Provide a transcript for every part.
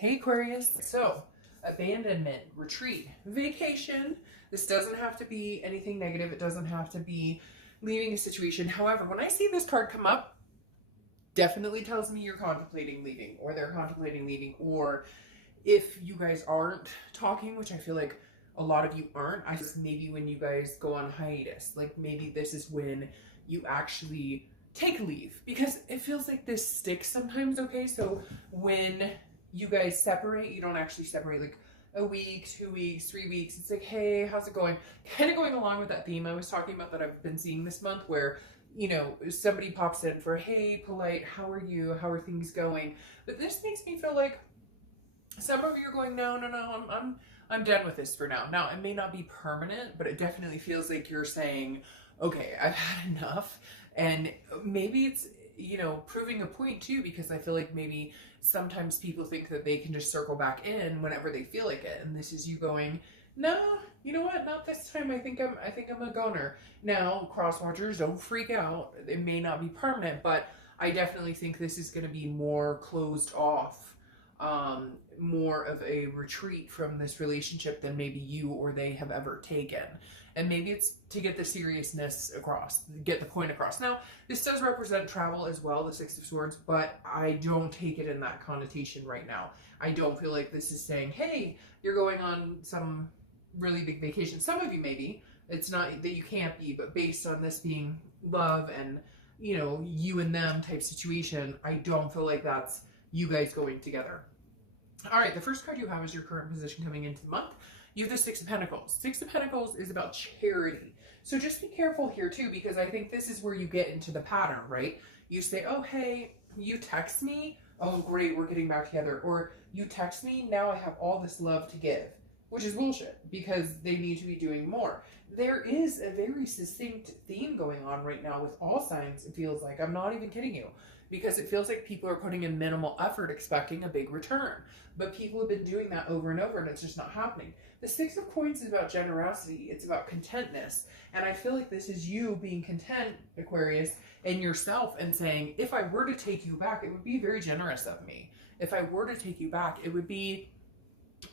Hey Aquarius. So, abandonment, retreat, vacation. This doesn't have to be anything negative. It doesn't have to be leaving a situation. However, when I see this card come up, definitely tells me you're contemplating leaving, or they're contemplating leaving, or if you guys aren't talking, which I feel like a lot of you aren't, I just maybe when you guys go on hiatus, like maybe this is when you actually take leave, because it feels like this sticks sometimes. Okay, so when you guys separate, you don't actually separate like a week, 2 weeks, 3 weeks. It's like, hey, how's it going? Kind of going along with that theme I was talking about that I've been seeing this month, where somebody pops in for, hey, polite, how are you? How are things going? But this makes me feel like some of you are going, no, I'm done with this for now. Now, it may not be permanent, but it definitely feels like you're saying, okay, I've had enough. And maybe it's, proving a point too, because I feel like maybe sometimes people think that they can just circle back in whenever they feel like it. And this is you going, no, you know what? Not this time. I think I'm a goner. Now, cross watchers, don't freak out. It may not be permanent, but I definitely think this is going to be more closed off, more of a retreat from this relationship than maybe you or they have ever taken. And maybe it's to get the seriousness across, get the point across. Now, this does represent travel as well, the Six of Swords, but I don't take it in that connotation right now. I don't feel like this is saying, hey, you're going on some really big vacation. Some of you maybe. It's not that you can't be, but based on this being love and, you and them type situation, I don't feel like that's you guys going together. All right, the first card you have is your current position coming into the month. You have the Six of Pentacles. Six of Pentacles is about charity. So just be careful here too, because I think this is where you get into the pattern, right? You say, oh, hey, you text me. Oh, great, we're getting back together. Or you text me, now I have all this love to give, which is bullshit, because they need to be doing more. There is a very succinct theme going on right now with all signs, it feels like. I'm not even kidding you. Because it feels like people are putting in minimal effort expecting a big return. But people have been doing that over and over, and it's just not happening. The Six of Coins is about generosity. It's about contentness. And I feel like this is you being content, Aquarius, in yourself and saying, if I were to take you back, it would be very generous of me. If I were to take you back, it would be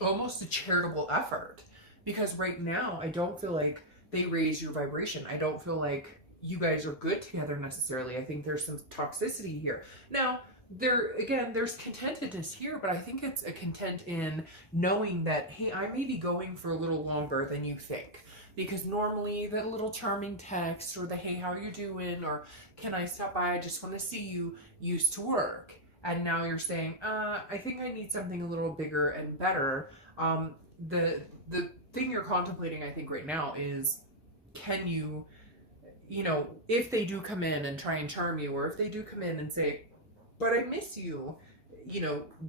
almost a charitable effort. Because right now, I don't feel like they raise your vibration. I don't feel like you guys are good together necessarily. I think there's some toxicity here. Now, there's contentedness here, but I think it's a content in knowing that, hey, I may be going for a little longer than you think. Because normally that little charming text or the, hey, how are you doing? Or can I stop by? I just want to see you used to work. And now you're saying, I think I need something a little bigger and better. The thing you're contemplating, I think right now is, can you, if they do come in and try and charm you, or if they do come in and say, but I miss you,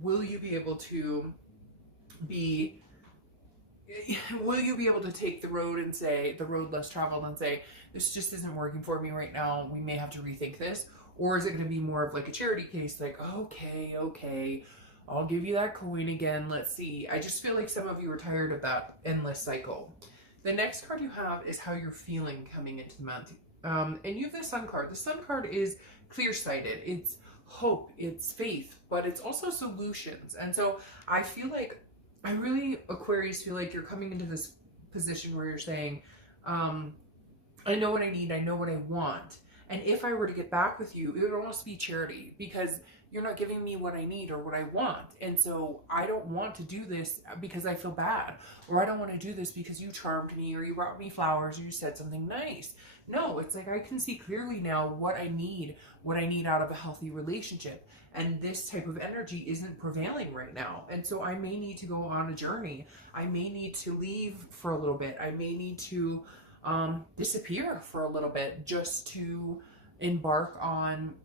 will you be able to take the road and say, the road less traveled, and say, this just isn't working for me right now, we may have to rethink this? Or is it going to be more of like a charity case, like, okay, I'll give you that coin again, let's see. I just feel like some of you are tired of that endless cycle. The next card you have is how you're feeling coming into the month. And you have the Sun card. The Sun card is clear-sighted. It's hope, it's faith, but it's also solutions. And so I feel like, I really, Aquarius, feel like you're coming into this position where you're saying, I know what I need, I know what I want. And if I were to get back with you, it would almost be charity, because you're not giving me what I need or what I want. And so I don't want to do this because I feel bad, or I don't want to do this because you charmed me, or you brought me flowers, or you said something nice. No, it's like I can see clearly now what I need out of a healthy relationship. And this type of energy isn't prevailing right now. And so I may need to go on a journey. I may need to leave for a little bit. I may need to disappear for a little bit just to embark on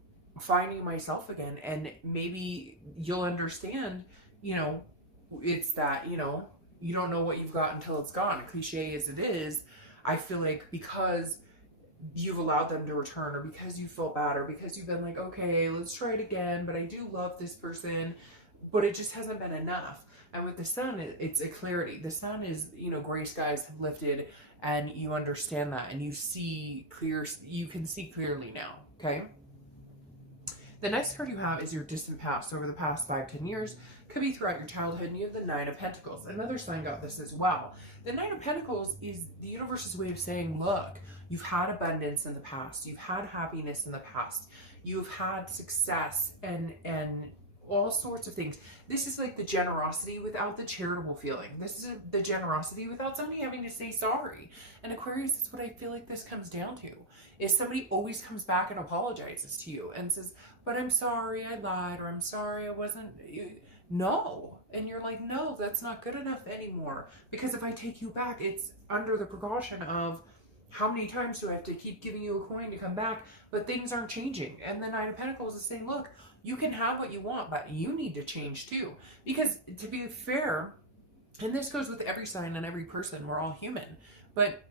finding myself again. And maybe you'll understand, it's that, you don't know what you've got until it's gone. Cliche as it is, I feel like because you've allowed them to return, or because you feel bad, or because you've been like, okay, let's try it again, but I do love this person, but it just hasn't been enough. And with the Sun, it's a clarity. The Sun is, gray skies have lifted, and you understand that, and you can see clearly now, okay? The next card you have is your distant past. Over the past 5-10 years, could be throughout your childhood, and you have the Nine of Pentacles. Another sign got this as well. The Nine of Pentacles is the universe's way of saying, look, you've had abundance in the past, you've had happiness in the past, you've had success and all sorts of things. This is like the generosity without the charitable feeling. This is the generosity without somebody having to say sorry. And Aquarius, that's what I feel like this comes down to, is somebody always comes back and apologizes to you and says, but I'm sorry I lied, or I'm sorry I wasn't, no. And you're like, no, that's not good enough anymore. Because if I take you back, it's under the precaution of, how many times do I have to keep giving you a coin to come back? But things aren't changing. And the Nine of Pentacles is saying, look, you can have what you want, but you need to change too. Because to be fair, and this goes with every sign and every person, we're all human, but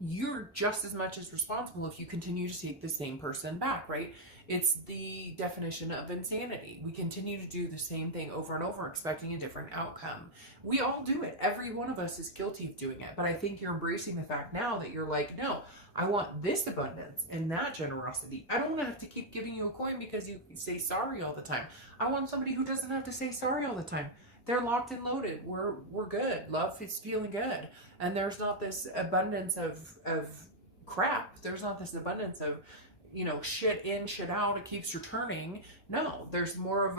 you're just as much as responsible if you continue to take the same person back, right? It's the definition of insanity. We continue to do the same thing over and over, expecting a different outcome. We all do it. Every one of us is guilty of doing it. But I think you're embracing the fact now that you're like, no, I want this abundance and that generosity. I don't want to have to keep giving you a coin because you say sorry all the time. I want somebody who doesn't have to say sorry all the time. They're locked and loaded. We're good. Love is feeling good. And there's not this abundance of crap. There's not this abundance of, you know, shit in, shit out. It keeps returning. No, there's more of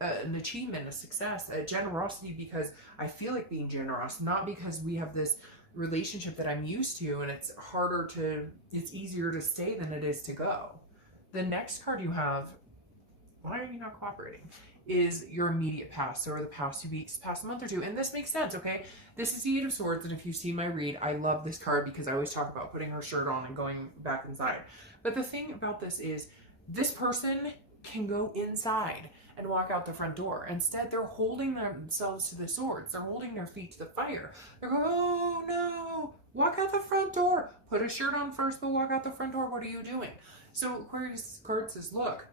an achievement, a success, a generosity, because I feel like being generous, not because we have this relationship that I'm used to and it's easier to stay than it is to go. The next card you have, why are you not cooperating, is your immediate past, or the past 2 weeks, past month or two. And this makes sense, okay? This is the Eight of Swords, and if you've seen my read, I love this card because I always talk about putting her shirt on and going back inside. But the thing about this is, this person can go inside and walk out the front door. Instead, they're holding themselves to the swords. They're holding their feet to the fire. They're going, oh no, walk out the front door. Put a shirt on first, but walk out the front door. What are you doing? So Aquarius card says, look,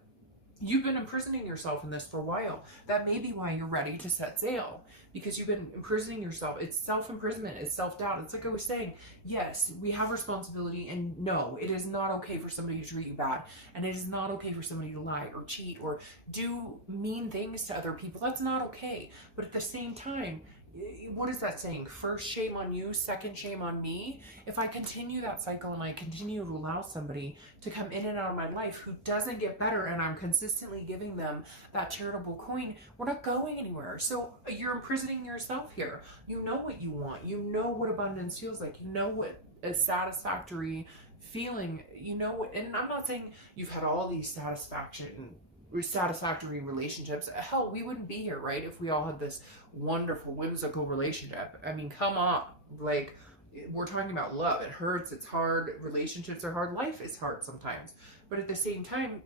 you've been imprisoning yourself in this for a while. That may be why you're ready to set sail, because you've been imprisoning yourself. It's self-imprisonment. It's self-doubt. It's like I was saying, yes, we have responsibility, and no, it is not okay for somebody to treat you bad, and it is not okay for somebody to lie or cheat or do mean things to other people. That's not okay. But at the same time, what is that saying? First shame on you, second shame on me. If I continue that cycle and I continue to allow somebody to come in and out of my life who doesn't get better, and I'm consistently giving them that charitable coin, we're not going anywhere. So you're imprisoning yourself here. You know what you want. You know what abundance feels like. You know what a satisfactory feeling, you know, and I'm not saying you've had all these satisfactory relationships. Hell, we wouldn't be here, right, if we all had this wonderful, whimsical relationship. I mean, come on. Like, we're talking about love. It hurts. It's hard. Relationships are hard. Life is hard sometimes. But at the same time,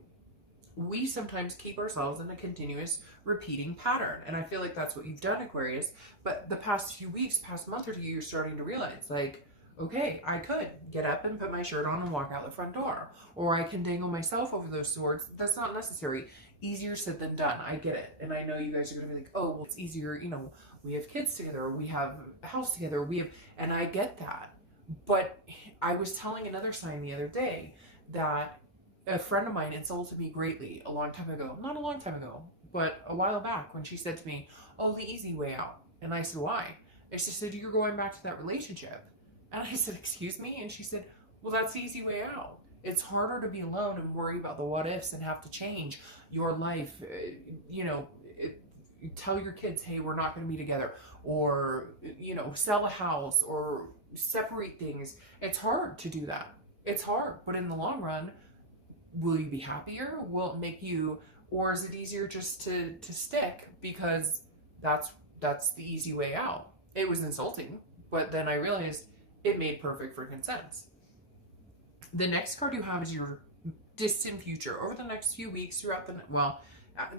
we sometimes keep ourselves in a continuous repeating pattern. And I feel like that's what you've done, Aquarius. But the past few weeks, past month or two, you're starting to realize, like, okay, I could get up and put my shirt on and walk out the front door. Or I can dangle myself over those swords. That's not necessary. Easier said than done. I get it. And I know you guys are going to be like, oh, well, it's easier. You know, we have kids together. We have a house together. And I get that. But I was telling another sign the other day that a friend of mine insulted me greatly a long time ago. Not a long time ago, but a while back, when she said to me, oh, the easy way out. And I said, why? And she said, you're going back to that relationship. And I said, excuse me? And she said, well, that's the easy way out. It's harder to be alone and worry about the what ifs and have to change your life. You know, tell your kids, hey, we're not going to be together. Or, you know, sell a house or separate things. It's hard to do that. It's hard. But in the long run, will you be happier? Will it make you, or is it easier just to stick because that's the easy way out? It was insulting, but then I realized it made perfect freaking sense. The next card you have is your distant future, over the next few weeks, throughout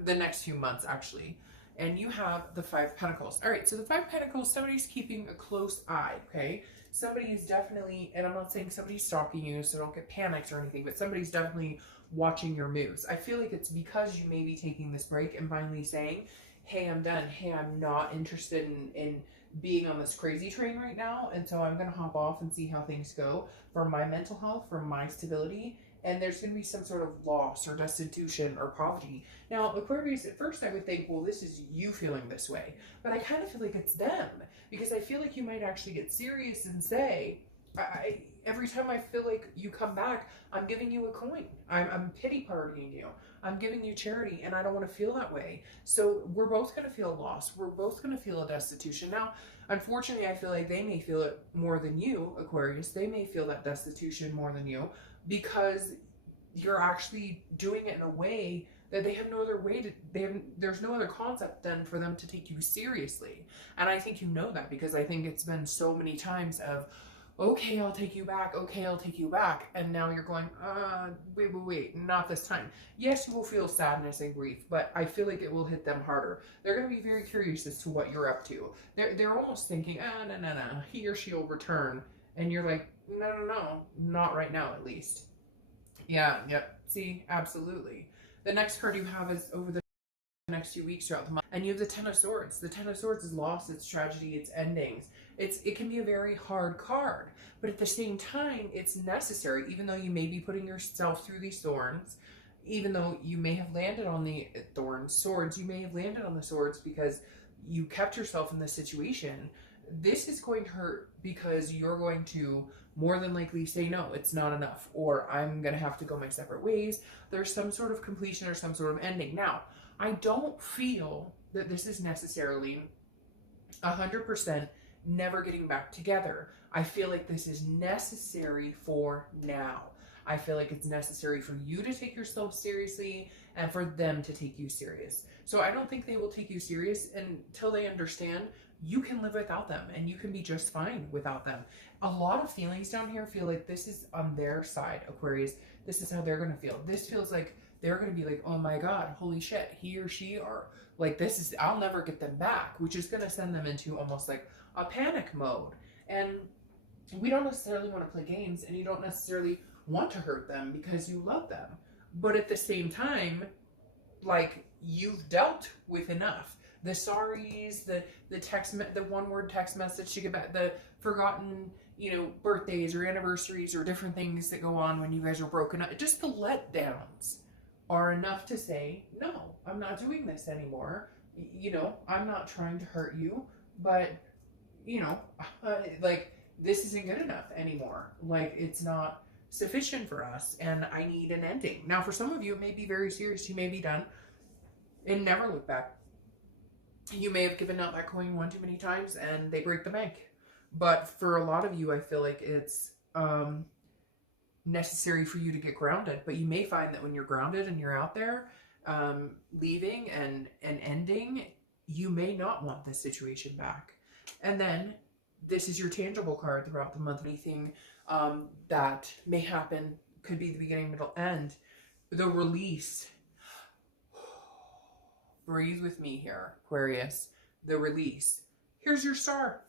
the next few months, actually. And you have the Five of Pentacles. All right, so the Five of Pentacles, somebody's keeping a close eye, okay? Somebody is definitely, and I'm not saying somebody's stalking you, so don't get panicked or anything, but somebody's definitely watching your moves. I feel like it's because you may be taking this break and finally saying, hey, I'm done. Hey, I'm not interested in being on this crazy train right now, and so I'm going to hop off and see how things go for my mental health, for my stability, and there's going to be some sort of loss or destitution or poverty. Now, Aquarius, at first I would think, well, this is you feeling this way, but I kind of feel like it's them, because I feel like you might actually get serious and say, every time I feel like you come back, I'm giving you a coin. I'm pity partying you. I'm giving you charity, and I don't want to feel that way. So we're both going to feel loss. We're both going to feel a destitution. Now, unfortunately, I feel like they may feel it more than you, Aquarius. They may feel that destitution more than you, because you're actually doing it in a way that they have no other way to, there's no other concept then for them to take you seriously. And I think you know that, because I think it's been so many times of, okay, I'll take you back. Okay, I'll take you back. And now you're going, wait, not this time. Yes, you will feel sadness and grief, but I feel like it will hit them harder. They're going to be very curious as to what you're up to. They're almost thinking, no, he or she will return. And you're like, no, not right now, at least. Yeah, yep. See, absolutely. The next card you have is over the next few weeks throughout the month, and you have the Ten of Swords. The Ten of Swords is loss, it's tragedy, it's endings. It can be a very hard card, but at the same time, it's necessary. Even though you may be putting yourself through these thorns, even though you may have landed on the swords, you may have landed on the swords because you kept yourself in this situation. This is going to hurt, because you're going to more than likely say, no, it's not enough, or I'm going to have to go my separate ways. There's some sort of completion or some sort of ending. Now, I don't feel that this is necessarily 100% never getting back together. I feel like this is necessary for now. I feel like it's necessary for you to take yourself seriously and for them to take you serious. So I don't think they will take you serious until they understand you can live without them and you can be just fine without them. A lot of feelings down here feel like this is on their side, Aquarius. This is how they're going to feel. This feels like they're going to be like, oh my God, holy shit, he or she are like, I'll never get them back, which is going to send them into almost like a panic mode. And we don't necessarily want to play games, and you don't necessarily want to hurt them because you love them. But at the same time, like, you've dealt with enough. The sorries, the one-word text message to get back, the forgotten, birthdays or anniversaries or different things that go on when you guys are broken up. Just the letdowns are enough to say, no, I'm not doing this anymore. I'm not trying to hurt you, but, like, this isn't good enough anymore. Like, it's not sufficient for us, and I need an ending. Now, for some of you, it may be very serious. You may be done and never look back. You may have given out that coin one too many times and they break the bank. But for a lot of you, I feel like it's necessary for you to get grounded. But you may find that when you're grounded and you're out there leaving and ending, you may not want this situation back. And then this is your tangible card throughout the month. Anything that may happen, could be the beginning, middle, end. The release. Breathe with me here, Aquarius. The release. Here's your star.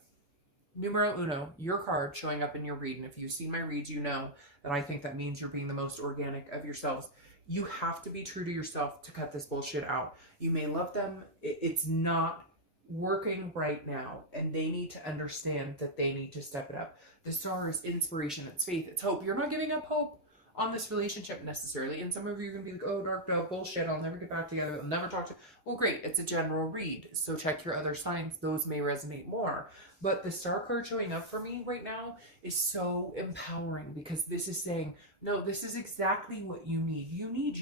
Numero uno, your card showing up in your read. And if you've seen my reads, you know that I think that means you're being the most organic of yourselves. You have to be true to yourself to cut this bullshit out. You may love them. It's not working right now, and they need to understand that they need to step it up. The star is inspiration, it's faith, it's hope. You're not giving up hope on this relationship necessarily, and some of you are going to be like, oh, dark bullshit, I'll never get back together, I'll never talk to. Well, great, it's a general read, so check your other signs. Those may resonate more. But the star card showing up for me right now is so empowering, because this is saying, no, this is exactly what you need. You need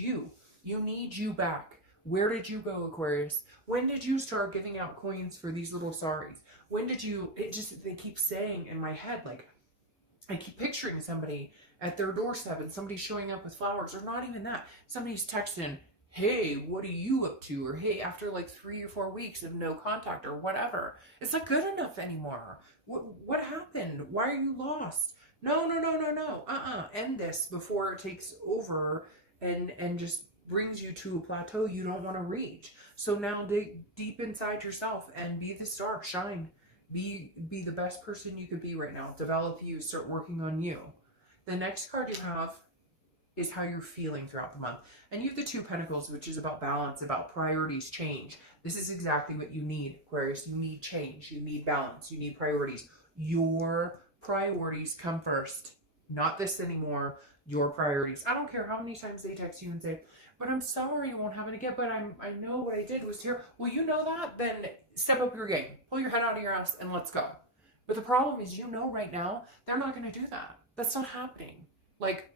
you back. Where did you go, Aquarius? When did you start giving out coins for these little sorries? When did you, they keep saying in my head, like, I keep picturing somebody at their doorstep and somebody showing up with flowers, or not even that. Somebody's texting, hey, what are you up to? Or hey, after like 3 or 4 weeks of no contact or whatever. It's not good enough anymore. What happened? Why are you lost? No. End this before it takes over and just brings you to a plateau you don't want to reach. So now dig deep inside yourself and be the star. Shine. Be the best person you could be right now. Develop you. Start working on you. The next card you have is how you're feeling throughout the month. And you have the Two Pentacles, which is about balance, about priorities, change. This is exactly what you need, Aquarius. You need change. You need balance. You need priorities. Your priorities come first. Not this anymore. your priorities. I don't care how many times they text you and say, but I'm sorry, it won't happen again, but I know what I did was terrible. Well, you know that? Then step up your game. Pull your head out of your ass and let's go. But the problem is, you know, right now, they're not going to do that. That's not happening. Like,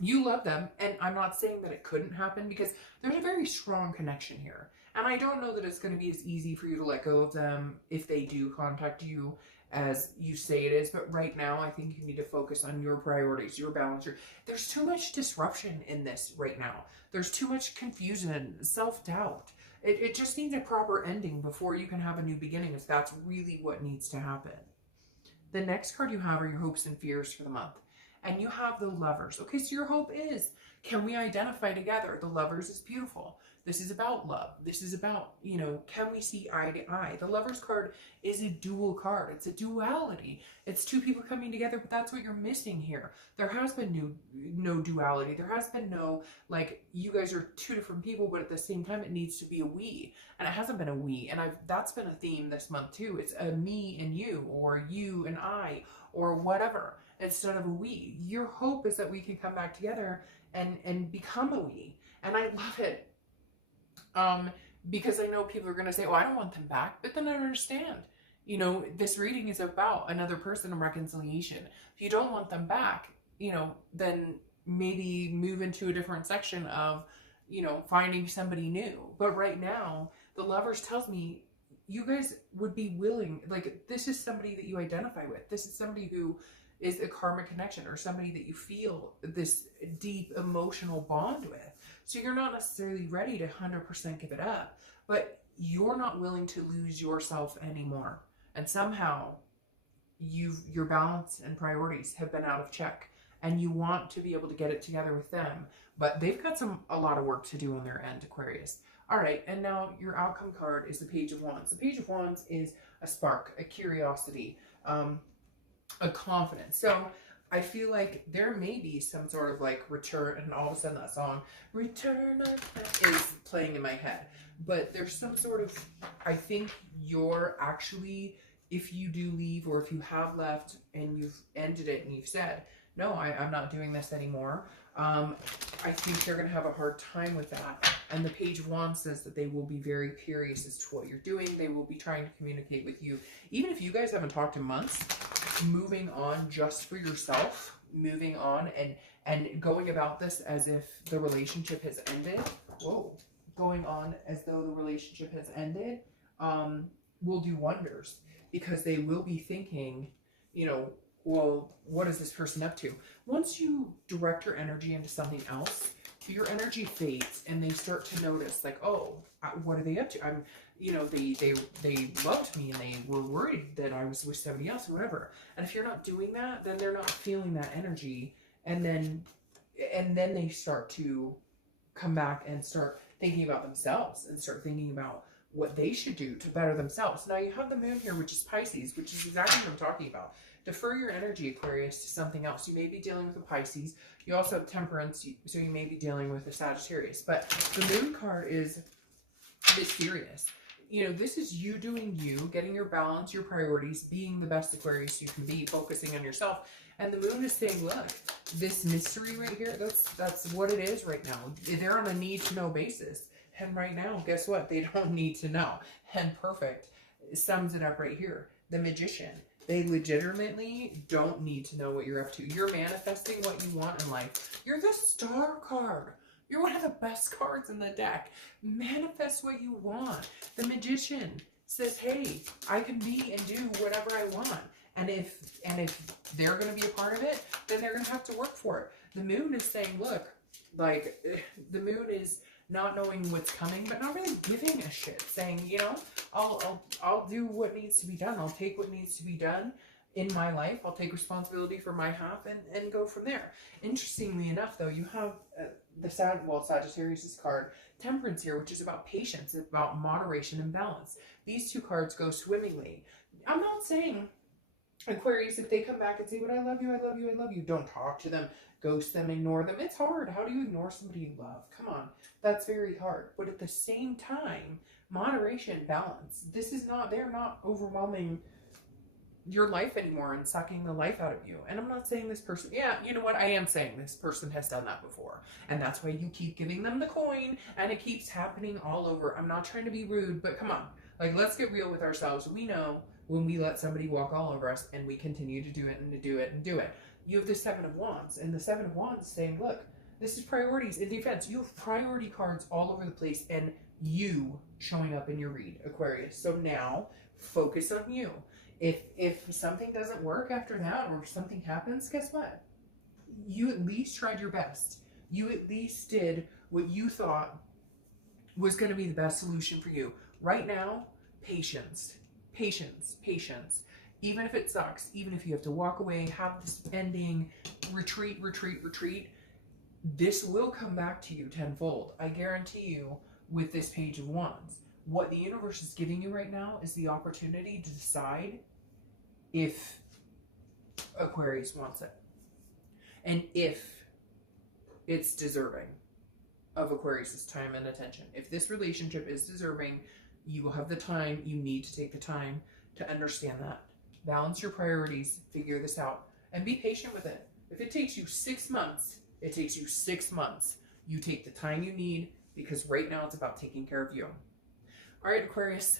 you love them, and I'm not saying that it couldn't happen, because there's a very strong connection here. And I don't know that it's going to be as easy for you to let go of them if they do contact you as you say it is. But right now, I think you need to focus on your priorities, your balance. There's too much disruption in this right now. There's too much confusion, self-doubt. It just needs a proper ending before you can have a new beginning, if that's really what needs to happen. The next card you have are your hopes and fears for the month. And you have the Lovers. Okay, so your hope is, can we identify together? The Lovers is beautiful. This is about love. This is about, you know, can we see eye to eye? The Lovers card is a dual card. It's a duality. It's two people coming together, but that's what you're missing here. There has been no duality. There has been no, like, you guys are two different people, but at the same time, it needs to be a we. And it hasn't been a we. And that's been a theme this month too. It's a me and you, or you and I, or whatever, instead of a we. Your hope is that we can come back together and become a we. And I love it. Because I know people are going to say, oh, I don't want them back, but then I don't understand. You know, this reading is about another person and reconciliation. If you don't want them back, you know, then maybe move into a different section of, you know, finding somebody new. But right now, the Lovers tells me you guys would be willing, like, this is somebody that you identify with. This is somebody who is a karmic connection, or somebody that you feel this deep emotional bond with. So you're not necessarily ready to 100% give it up, but you're not willing to lose yourself anymore. And somehow your balance and priorities have been out of check, and you want to be able to get it together with them, but they've got a lot of work to do on their end, Aquarius. All right, and now your outcome card is the Page of Wands. The Page of Wands is a spark, a curiosity, a confidence. So I feel like there may be some sort of like return, and all of a sudden that song Return is playing in my head. But there's some sort of, I think you're actually, if you do leave, or if you have left and you've ended it and you've said, no, I'm not doing this anymore, I think you're going to have a hard time with that. And the Page of Wands says that they will be very curious as to what you're doing. They will be trying to communicate with you. Even if you guys haven't talked in months, moving on just for yourself, moving on and going about this as if the relationship has ended. Whoa. Going on as though the relationship has ended will do wonders, because they will be thinking, you know, well, what is this person up to? Once you direct your energy into something else, your energy fades, and they start to notice, like, oh, what are they up to? You know, they loved me, and they were worried that I was with somebody else, or whatever. And if you're not doing that, then they're not feeling that energy, and then they start to come back and start thinking about themselves, and start thinking about what they should do to better themselves. Now you have the moon here, which is Pisces, which is exactly what I'm talking about. Defer your energy, Aquarius, to something else. You may be dealing with a Pisces. You also have Temperance, so you may be dealing with a Sagittarius. But the moon card is mysterious. You know, this is you doing you, getting your balance, your priorities, being the best Aquarius you can be, focusing on yourself. And the moon is saying, look, this mystery right here, that's what it is right now. They're on a need-to-know basis. And right now, guess what? They don't need to know. And perfect sums it up right here. The Magician. They legitimately don't need to know what you're up to. You're manifesting what you want in life. You're the Star card. You're one of the best cards in the deck. Manifest what you want. The Magician says, hey, I can be and do whatever I want. And if they're going to be a part of it, then they're going to have to work for it. The moon is saying, look, like, the moon is not knowing what's coming, but not really giving a shit, saying, you know, I'll do what needs to be done. I'll take what needs to be done in my life. I'll take responsibility for my half and go from there. Interestingly enough, though, you have Sagittarius' card, Temperance here, which is about patience, about moderation and balance. These two cards go swimmingly. I'm not saying, Aquarius, if they come back and say, but I love you, I love you, I love you, don't talk to them, ghost them, ignore them. It's hard. How do you ignore somebody you love? Come on. That's very hard. But at the same time, moderation, balance. This is not, they're not overwhelming your life anymore and sucking the life out of you. And I'm not saying this person, yeah, you know what? I am saying this person has done that before. And that's why you keep giving them the coin and it keeps happening all over. I'm not trying to be rude, but come on. Like, let's get real with ourselves. We know when we let somebody walk all over us and we continue to do it and to do it and do it. You have the Seven of Wands, and the Seven of Wands saying, look, this is priorities in defense. You have priority cards all over the place and you showing up in your read, Aquarius. So now focus on you. If something doesn't work after that or something happens, guess what? You at least tried your best. You at least did what you thought was going to be the best solution for you. Right now, patience, patience, patience. Even if it sucks, even if you have to walk away, have this ending, retreat, retreat, retreat, this will come back to you tenfold. I guarantee you with this Page of Wands. What the universe is giving you right now is the opportunity to decide if Aquarius wants it. And if it's deserving of Aquarius's time and attention. If this relationship is deserving, you will have the time. You need to take the time to understand that. Balance your priorities, figure this out, and be patient with it. If it takes you 6 months, it takes you 6 months. You take the time you need because right now it's about taking care of you. All right, Aquarius.